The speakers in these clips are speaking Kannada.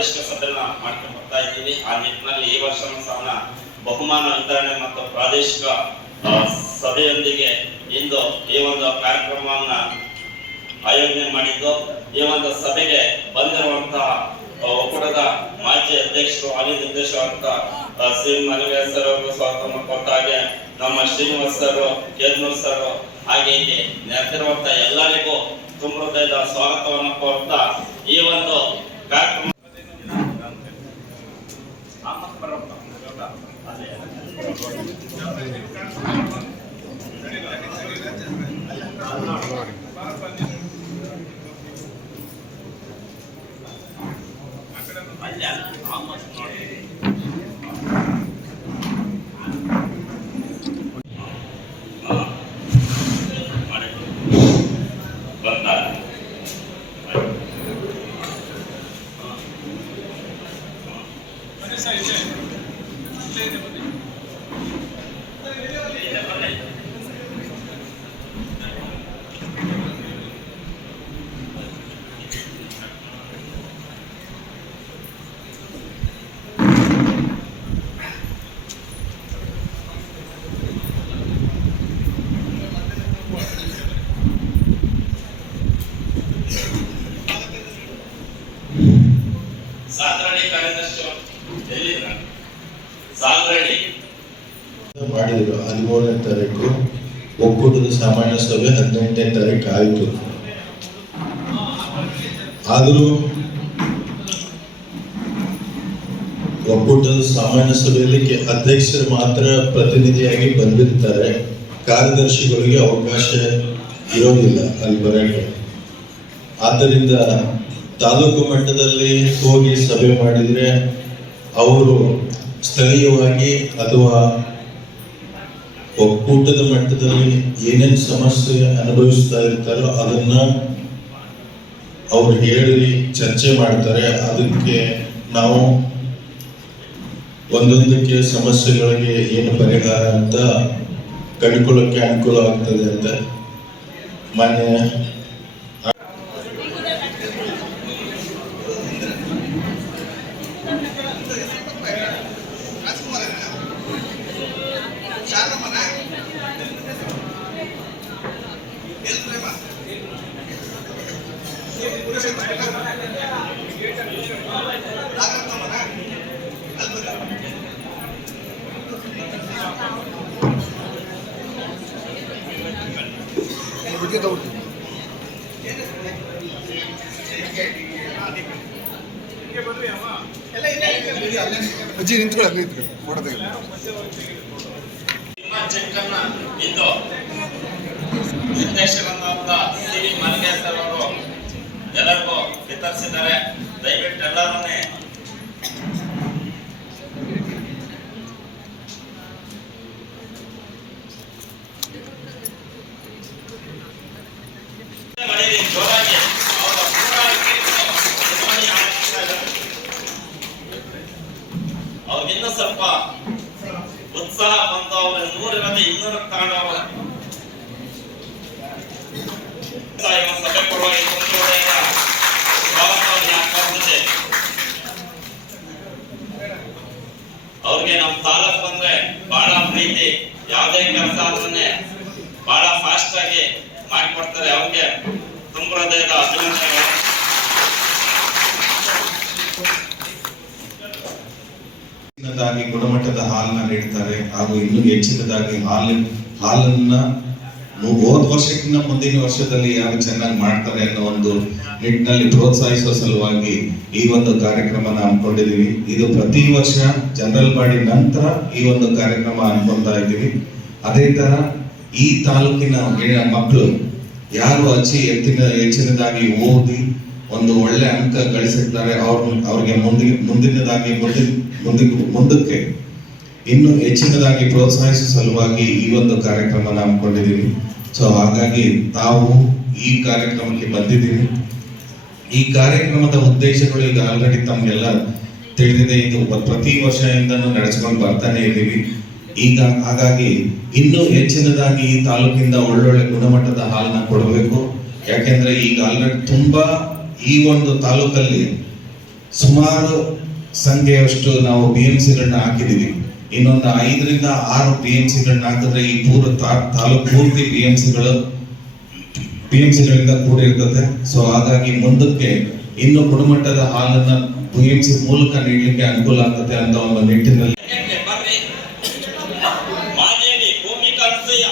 ಪ್ರಾದೇಶಿಕ ಸಭೆಯನ್ನ ಮಾಡ್ಕೊಂಡು ಬರ್ತಾ ಇದ್ದೀವಿ. ಆ ನಿಟ್ಟಿನಲ್ಲಿ ಈ ವರ್ಷನೂ ಸಹ ಬಹುಮಾನ ವಿತರಣೆ ಮತ್ತು ಪ್ರಾದೇಶಿಕ ಸಭೆಯೊಂದಿಗೆ ಇಂದು ಈ ಒಂದು ಕಾರ್ಯಕ್ರಮವನ್ನ ಆಯೋಜನೆ ಮಾಡಿದ್ದು. ಈ ಒಂದು ಸಭೆಗೆ ಬಂದಿರುವಂತಹ ಒಕ್ಕೂಟದ ಮಾಜಿ ಅಧ್ಯಕ್ಷರು ಹಾಲಿ ನಿರ್ದೇಶಕರಾದ ಶ್ರೀ ಮನವೇಶ್ ಸರ್ ಅವರು ಸ್ವಾಗತ ಕೊಟ್ಟ ಹಾಗೆ ನಮ್ಮ ಶ್ರೀನಿವಾಸ್ ಸರ್, ಕೇದ್ನೂರ್ ಸರ್, ಹಾಗೆ ಇಲ್ಲಿ ನೆರೆದಿರುವಂತ ಎಲ್ಲರಿಗೂ ತುಂಬ ಹೃದಯದ ಸ್ವಾಗತವನ್ನು ಕೋರ್ತಾ ಈ ಒಂದು ಕಾರ್ಯಕ್ರಮ ಮಾಡಿದ್ರು. 13ನೇ ತಾರೀಕು ಒಕ್ಕೂಟದ ಸಾಮಾನ್ಯ ಸಭೆ 18ನೇ ತಾರೀಕು ಆಯಿತು. ಆದರೂ ಒಕ್ಕೂಟದ ಸಾಮಾನ್ಯ ಸಭೆಯಲ್ಲಿ ಅಧ್ಯಕ್ಷರು ಮಾತ್ರ ಪ್ರತಿನಿಧಿಯಾಗಿ ಬಂದಿರ್ತಾರೆ. ಕಾರ್ಯದರ್ಶಿಗಳಿಗೆ ಅವಕಾಶ ಇರೋದಿಲ್ಲ ಅಲ್ಲಿ ಬರೋಕ್ಕೆ. ಆದ್ದರಿಂದ ತಾಲೂಕು ಮಟ್ಟದಲ್ಲಿ ಹೋಗಿ ಸಭೆ ಮಾಡಿದರೆ ಅವರು ಸ್ಥಳೀಯವಾಗಿ ಅಥವಾ ಒಕ್ಕೂಟದ ಮಟ್ಟದಲ್ಲಿ ಏನೇನು ಸಮಸ್ಯೆ ಅನುಭವಿಸ್ತಾ ಇರ್ತಾರೋ ಅದನ್ನ ಅವ್ರು ಹೇಳಿ ಚರ್ಚೆ ಮಾಡ್ತಾರೆ. ಅದಕ್ಕೆ ನಾವು ಒಂದೊಂದಕ್ಕೆ ಸಮಸ್ಯೆಗಳಿಗೆ ಏನು ಪರಿಹಾರ ಅಂತ ಕಂಡುಕೊಳ್ಳೋಕ್ಕೆ ಅನುಕೂಲ ಆಗ್ತದೆ ಅಂತ ಮಾನ್ಯ ಇಂದು ನಿರ್ದೇಶಕರಾದ ಶ್ರೀ ಮನವೇಶ್ ಸರ್ ಅವರು ಎಲ್ಲರಿಗೂ ವಿತರಿಸಿದ್ದಾರೆ. ದಯವಿಟ್ಟು ಎಲ್ಲರನ್ನೇ ಅವ್ರಿಗಿನ್ನೂ ಸ್ವಲ್ಪ ಉತ್ಸಾಹ ಬಂದು ಅವ್ರ 100 ತಗೊಂಡವರು ಸಭೆ ಪರವಾಗಿ ಅವ್ರಿಗೆ ನಮ್ಮ ತಾಲೂಕು ಬಂದ್ರೆ ಬಹಳ ಪ್ರೀತಿ. ಯಾವುದೇ ಕೆಲಸ ಆದ್ರೆ ಬಹಳ ಫಾಸ್ಟ್ ಆಗಿ ಮಾಡಿಕೊಡ್ತಾರೆ. ಅವ್ರಿಗೆ ತುಂಬ ಹೃದಯದ ಅಭಿನಂದನೆಗಳು. ಹೆಚ್ಚಿನದಾಗಿ ಗುಣಮಟ್ಟದ ಹಾಲನ್ನ ನೀಡ್ತಾರೆ ಹಾಗೂ ಇನ್ನೂ ಹೆಚ್ಚಿನದಾಗಿ ಹಾಲನ್ನ ಹೋದ ವರ್ಷಕ್ಕಿಂತ ಮುಂದಿನ ವರ್ಷದಲ್ಲಿ ಯಾರು ಚೆನ್ನಾಗಿ ಮಾಡ್ತಾರೆ ಅನ್ನೋ ಒಂದು ನಿಟ್ಟಿನಲ್ಲಿ ಪ್ರೋತ್ಸಾಹಿಸುವ ಸಲುವಾಗಿ ಈ ಒಂದು ಕಾರ್ಯಕ್ರಮನ ಹಮ್ಮಿಕೊಂಡಿದ್ದೀವಿ. ಇದು ಪ್ರತಿ ವರ್ಷ ಜನರಲ್ ಬಾಡಿ ನಂತರ ಈ ಒಂದು ಕಾರ್ಯಕ್ರಮ ಅನ್ಕೊಂತಾ ಇದ್ದೀವಿ. ಅದೇ ತರ ಈ ತಾಲೂಕಿನ ಮಕ್ಕಳು ಯಾರು ಹೆಚ್ಚಿನದಾಗಿ ಓದಿ ಒಂದು ಒಳ್ಳೆ ಅಂಕ ಗಳಿಸಿರ್ತಾರೆ ಅವ್ರಿಗೆ ಮುಂದಕ್ಕೆ ಇನ್ನು ಹೆಚ್ಚಿನದಾಗಿ ಪ್ರೋತ್ಸಾಹಿಸುವ ಸಲುವಾಗಿ ಈ ಒಂದು ಕಾರ್ಯಕ್ರಮನ ಹಮ್ಮಿಕೊಂಡಿದ್ದೀವಿ. ಸೊ ಹಾಗಾಗಿ ತಾವು ಈ ಕಾರ್ಯಕ್ರಮಕ್ಕೆ ಬಂದಿದ್ದೀವಿ. ಈ ಕಾರ್ಯಕ್ರಮದ ಉದ್ದೇಶಗಳು ಈಗ ಆಲ್ರೆಡಿ ತಮಗೆಲ್ಲ ತಿಳಿದಿದೆ. ಇದು ಪ್ರತಿ ವರ್ಷದಿಂದನೂ ನಡೆಸ್ಕೊಂಡು ಬರ್ತಾನೆ ಇದ್ದೀವಿ. ಈಗ ಹಾಗಾಗಿ ಇನ್ನೂ ಹೆಚ್ಚಿನದಾಗಿ ಈ ತಾಲೂಕಿಂದ ಒಳ್ಳೊಳ್ಳೆ ಗುಣಮಟ್ಟದ ಹಾಲನ್ನ ಕೊಡಬೇಕು. ಯಾಕೆಂದ್ರೆ ಈಗ ಆಲ್ರೆಡಿ ತುಂಬಾ ಈ ಒಂದು ತಾಲೂಕಲ್ಲಿ ಸುಮಾರು ಸಂಖ್ಯೆಯಷ್ಟು ನಾವು BMCಗಳನ್ನ ಹಾಕಿದೀವಿ. ಇನ್ನೊಂದು 5 ರಿಂದ 6 BMCಗಳನ್ನ ಹಾಕಿದ್ರೆ ಈ ತಾಲೂಕು ಪೂರ್ತಿ BMCಗಳಿಂದ ಕೂಡಿರ್ತದೆ. ಸೊ ಹಾಗಾಗಿ ಮುಂದಕ್ಕೆ ಇನ್ನು ಗುಣಮಟ್ಟದ ಹಾಲನ್ನ BMC ಮೂಲಕ ನೀಡಲಿಕ್ಕೆ ಅನುಕೂಲ ಆಗ್ತದೆ ಅಂತ ಒಂದು ನಿಟ್ಟಿನಲ್ಲಿ ಮಾದೇವಿ ಭೂಮಿಕಾ ಅನ್ಸಯ್ಯ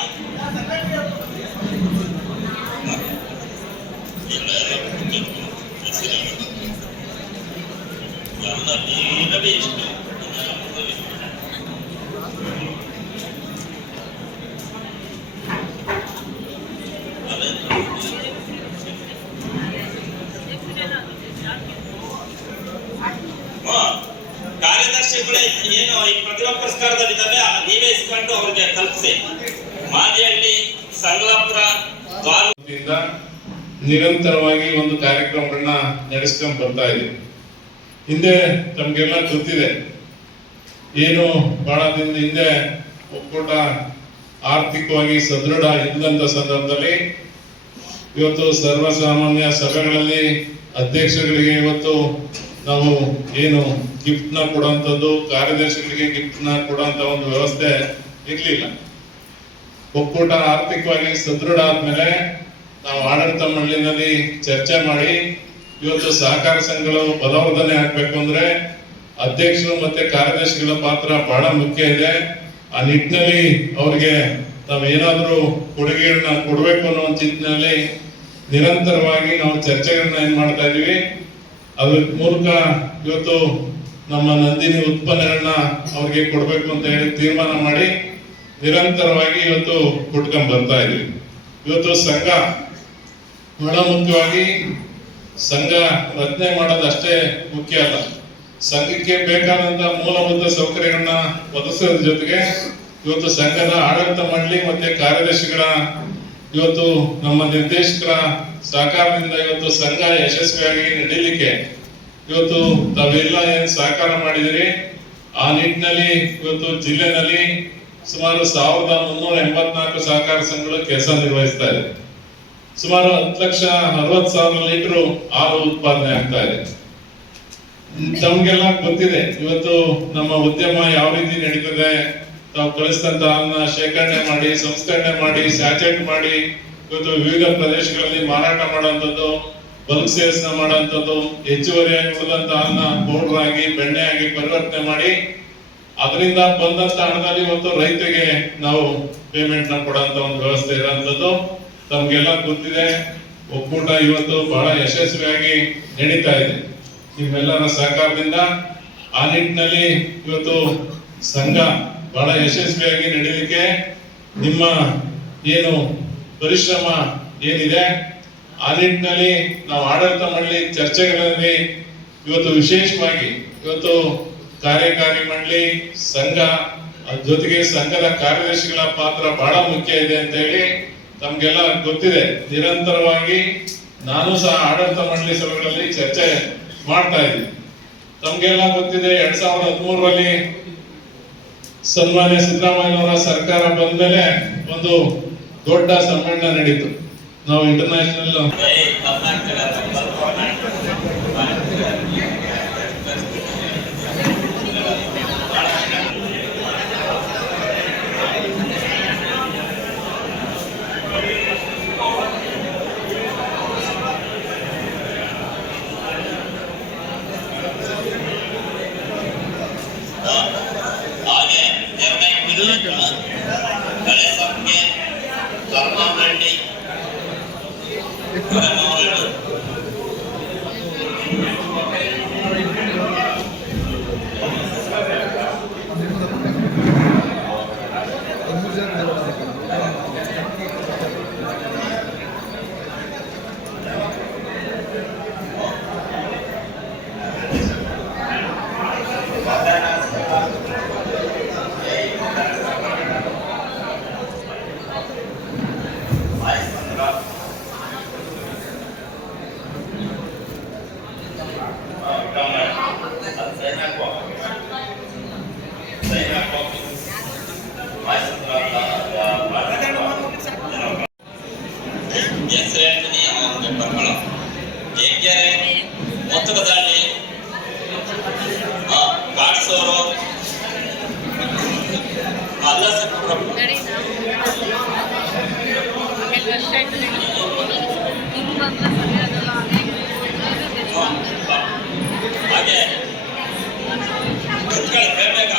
ಇಷ್ಟು ಕಾರ್ಯದರ್ಶಿಗಳೇ ಏನು ಈ ಪ್ರತಿಭಾ ಪುರಸ್ಕಾರದಲ್ಲಿ ಇದ್ದಾವೆ ನೀವೇ ಇಸ್ಕೊಂಡು ಅವ್ರಿಗೆ ತಲುಪಿಸಿ. ಮಾದಿಹಳ್ಳಿ, ಸಂಗ್ಲಾಪುರ, ನಿರಂತರವಾಗಿ ಒಂದು ಕಾರ್ಯಕ್ರಮಗಳನ್ನ ನಡೆಸ್ಕೊಂಡು ಬರ್ತಾ ಇದೆ. ಹಿಂದೆ ತಮ್ಗೆಲ್ಲ ಗೊತ್ತಿದೆ, ಏನು ಬಹಳ ದಿನದ ಹಿಂದೆ ಒಕ್ಕೂಟ ಆರ್ಥಿಕವಾಗಿ ಸದೃಢ ಇದ್ದಂತ ಸಂದರ್ಭದಲ್ಲಿ ಇವತ್ತು ಸರ್ವಸಾಮಾನ್ಯ ಸಭೆಗಳಲ್ಲಿ ಅಧ್ಯಕ್ಷಗಳಿಗೆ ಇವತ್ತು ನಾವು ಏನು ಗಿಫ್ಟ್ ನ ಕೊಡುವಂಥದ್ದು, ಕಾರ್ಯದರ್ಶಿಗಳಿಗೆ ಗಿಫ್ಟ್ ನ ಕೊಡುವಂತ ಒಂದು ವ್ಯವಸ್ಥೆ ಇರ್ಲಿಲ್ಲ. ಒಕ್ಕೂಟ ಆರ್ಥಿಕವಾಗಿ ಸದೃಢ ಆದ್ಮೇಲೆ ನಾವು ಆಡಳಿತ ಮಂಡಳಿನಲ್ಲಿ ಚರ್ಚೆ ಮಾಡಿ ಇವತ್ತು ಸಹಕಾರ ಸಂಘಗಳು ಬಲವರ್ಧನೆ ಆಗ್ಬೇಕು ಅಂದ್ರೆ ಅಧ್ಯಕ್ಷರು ಮತ್ತೆ ಕಾರ್ಯದರ್ಶಿಗಳ ಪಾತ್ರ ಬಹಳ ಮುಖ್ಯ ಇದೆ. ಆ ನಿಟ್ಟಿನಲ್ಲಿ ಅವ್ರಿಗೆ ನಾವು ಏನಾದರೂ ಕೊಡುಗೆಗಳನ್ನ ಕೊಡ್ಬೇಕು ಅನ್ನೋ ಒಂದು ಚಿಂತನೆಯಲ್ಲಿ ನಿರಂತರವಾಗಿ ನಾವು ಚರ್ಚೆಗಳನ್ನ ಏನ್ ಮಾಡ್ತಾ ಇದೀವಿ. ಅದ್ರ ಮೂಲಕ ಇವತ್ತು ನಮ್ಮ ನಂದಿನಿ ಉತ್ಪನ್ನಗಳನ್ನ ಅವ್ರಿಗೆ ಕೊಡ್ಬೇಕು ಅಂತ ಹೇಳಿ ತೀರ್ಮಾನ ಮಾಡಿ ನಿರಂತರವಾಗಿ ಇವತ್ತು ಕೊಟ್ಕೊಂಡ್ ಬರ್ತಾ ಇದೀವಿ. ಇವತ್ತು ಸಂಘ ಬಹಳ ಮುಖ್ಯವಾಗಿ ಸಂಘ ರಚನೆ ಮಾಡೋದಷ್ಟೇ ಮುಖ್ಯ ಅಲ್ಲ, ಸಂಘಕ್ಕೆ ಬೇಕಾದಂತ ಮೂಲಭೂತ ಸೌಕರ್ಯಗಳನ್ನ ಒದಗಿಸೋದ್ರ ಜೊತೆಗೆ ಇವತ್ತು ಸಂಘದ ಆಡಳಿತ ಮಂಡಳಿ ಮತ್ತೆ ಕಾರ್ಯದರ್ಶಿಗಳ ಇವತ್ತು ನಮ್ಮ ನಿರ್ದೇಶಕರ ಸಹಕಾರದಿಂದ ಇವತ್ತು ಸಂಘ ಯಶಸ್ವಿಯಾಗಿ ನಡೀಲಿಕ್ಕೆ ಇವತ್ತು ತಾವೆಲ್ಲ ಏನ್ ಸಹಕಾರ ಮಾಡಿದಿರಿ ಆ ನಿಟ್ಟಿನಲ್ಲಿ ಇವತ್ತು ಜಿಲ್ಲೆನಲ್ಲಿ ಸುಮಾರು 1384 ಸಹಕಾರ ಸಂಘಗಳು ಕೆಲಸ ನಿರ್ವಹಿಸ್ತಾ ಇದೆ. ಸುಮಾರು 10,60,000 ಲೀಟರ್ ಹಾಲು ಉತ್ಪಾದನೆ ಆಗ್ತಾ ಇದೆ. ತಮ್ಗೆಲ್ಲ ಗೊತ್ತಿದೆ ಇವತ್ತು ನಮ್ಮ ಉದ್ಯಮ ಯಾವ ರೀತಿ ನಡೀತದೆ. ತಾವು ಕಳಿಸಿದಂತ ಹಾಲನ್ನ ಶೇಖರಣೆ ಮಾಡಿ, ಸಂಸ್ಕರಣೆ ಮಾಡಿ, ಸ್ಯಾಚೆಟ್ ಮಾಡಿ ಇವತ್ತು ವಿವಿಧ ಪ್ರದೇಶಗಳಲ್ಲಿ ಮಾರಾಟ ಮಾಡುವಂಥದ್ದು, ಬಲ್ಕ್ ಸೇಲ್ಸ್ ನ ಮಾಡುವಂಥದ್ದು, ಹೆಚ್ಚುವರಿಯಾಗಿ ಉಳಿದಂತ ಹಾಲನ್ನ ಪೌಡರ್ ಆಗಿ ಬೆಣ್ಣೆ ಆಗಿ ಪರಿವರ್ತನೆ ಮಾಡಿ ಅದರಿಂದ ಬಂದಂತ ಹಣದಲ್ಲಿ ಇವತ್ತು ರೈತರಿಗೆ ನಾವು ಪೇಮೆಂಟ್ ನ ಕೊಡುವಂತ ಒಂದು ವ್ಯವಸ್ಥೆ ಇರುವಂತದ್ದು ತಮ್ಗೆಲ್ಲ ಗೊತ್ತಿದೆ. ಒಕ್ಕೂಟ ಇವತ್ತು ಬಹಳ ಯಶಸ್ವಿಯಾಗಿ ನಡೀತಾ ಇದೆ ನಿಮ್ಮೆಲ್ಲರ ಸಹಕಾರದಿಂದ. ಆ ನಿಟ್ಟಿನಲ್ಲಿ ಇವತ್ತು ಸಂಘ ಬಹಳ ಯಶಸ್ವಿಯಾಗಿ ನಡೀಲಿಕ್ಕೆ ನಿಮ್ಮ ಏನು ಪರಿಶ್ರಮ ಏನಿದೆ ಆ ನಿಟ್ಟಿನಲ್ಲಿ ನಾವು ಆಡಳಿತ ಮಂಡಳಿ ಚರ್ಚೆಗಳಲ್ಲಿ ಇವತ್ತು ವಿಶೇಷವಾಗಿ ಇವತ್ತು ಕಾರ್ಯಕಾರಿ ಮಂಡಳಿ ಸಂಘ ಜೊತೆಗೆ ಸಂಘದ ಕಾರ್ಯದರ್ಶಿಗಳ ಪಾತ್ರ ಬಹಳ ಮುಖ್ಯ ಇದೆ ಅಂತ ಹೇಳಿ ತಮ್ಗೆಲ್ಲ ಗೊತ್ತಿದೆ. ನಿರಂತರವಾಗಿ ನಾನು ಸಹ ಆಡಳಿತ ಮಂಡಳಿ ಸಭೆಗಳಲ್ಲಿ ಚರ್ಚೆ ಮಾಡ್ತಾ ಇದ್ದೀನಿ. ತಮ್ಗೆಲ್ಲ ಗೊತ್ತಿದೆ 2013ರಲ್ಲಿ ಸನ್ಮಾನ್ಯ ಸಿದ್ದರಾಮಯ್ಯನವರ ಸರ್ಕಾರ ಬಂದ ಮೇಲೆ ಒಂದು ದೊಡ್ಡ ಸಮ್ಮೇಳನ ನಡೀತು. ನಾವು ಇಂಟರ್ನ್ಯಾಷನಲ್ ಹಾಗೆ ಬೇಗ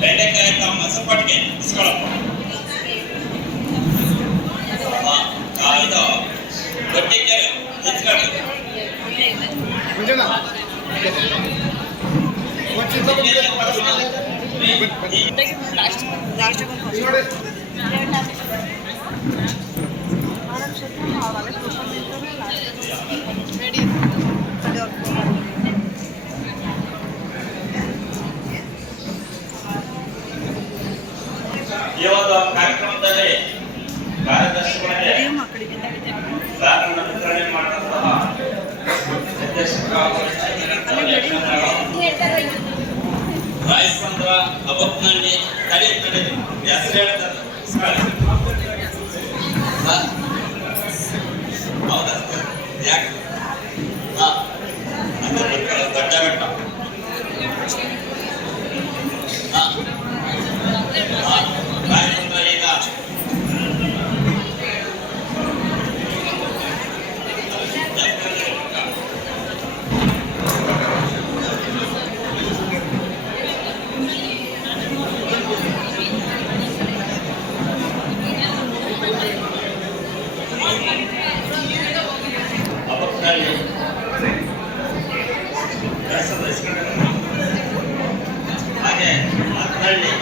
ಬೆಂಡೆಕಾಯಿ ಮಸಪಟ್ಟಿಗೆ ಇಸ್ಕೊಳಪ್ಪ. ಇದು ಗಟ್ಟಿಗೆ ಹೆಚ್ಕೊಂಡು ಈ ಒಂದು ಕಾರ್ಯಕ್ರಮದಲ್ಲಿ ಕಾರ್ಯದರ್ಶಿಗಳಿಗೆ ಬ್ಯಾನರ್ನ ವಿತರಣೆ ಮಾಡಿದಂತಹ ರಾಯಚಂದ್ರ ಅಬಕ್ನಳ್ಳಿ ಕಡೆ ಹೆಸರು ಹೇಳ್ತಾರೆ. ಹೌದಾ? ಯಾಕೆ? ದೊಡ್ಡ ಬೆಟ್ಟ. ರಾಯಚಂದ್ರ ಈಗ ಅಬಕ್ನಳ್ಳಿ ಹಾಗೆ ಹತ್ನಳ್ಳಿ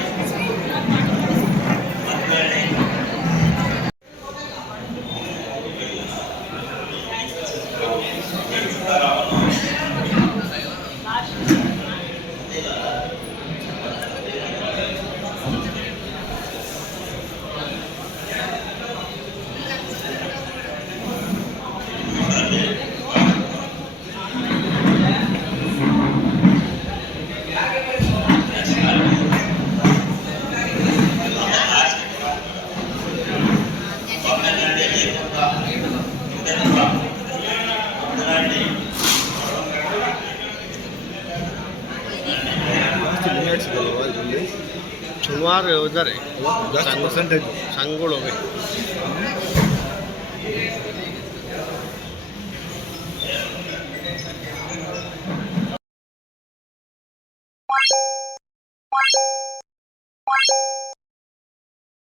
ಸುಮಾರು ಇದ್ದಾರೆ ಸಂಘಗಳು